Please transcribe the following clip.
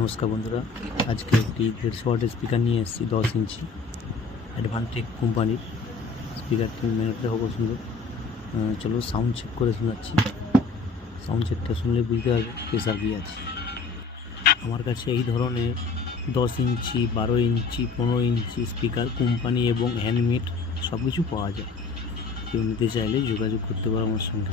নমস্কার বন্ধুরা, আজকে একটি 150 ওয়াটের স্পিকার নিয়ে এসেছি 10 ইঞ্চি অ্যাডভান্টেক কোম্পানির স্পিকারটি মেনটেন খুব সুন্দর। চলো সাউন্ড চেক করে শোনাচ্ছি। সাউন্ড চেকটা শুনলে বুঝতে পারবে প্রেসার কী আছে। আমার কাছে এই ধরনের 10 ইঞ্চি 12 ইঞ্চি 15 ইঞ্চি স্পিকার কোম্পানি এবং হ্যান্ডমেড সব কিছু পাওয়া যায়। কেউ নিতে চাইলে যোগাযোগ করতে পারো আমার সঙ্গে।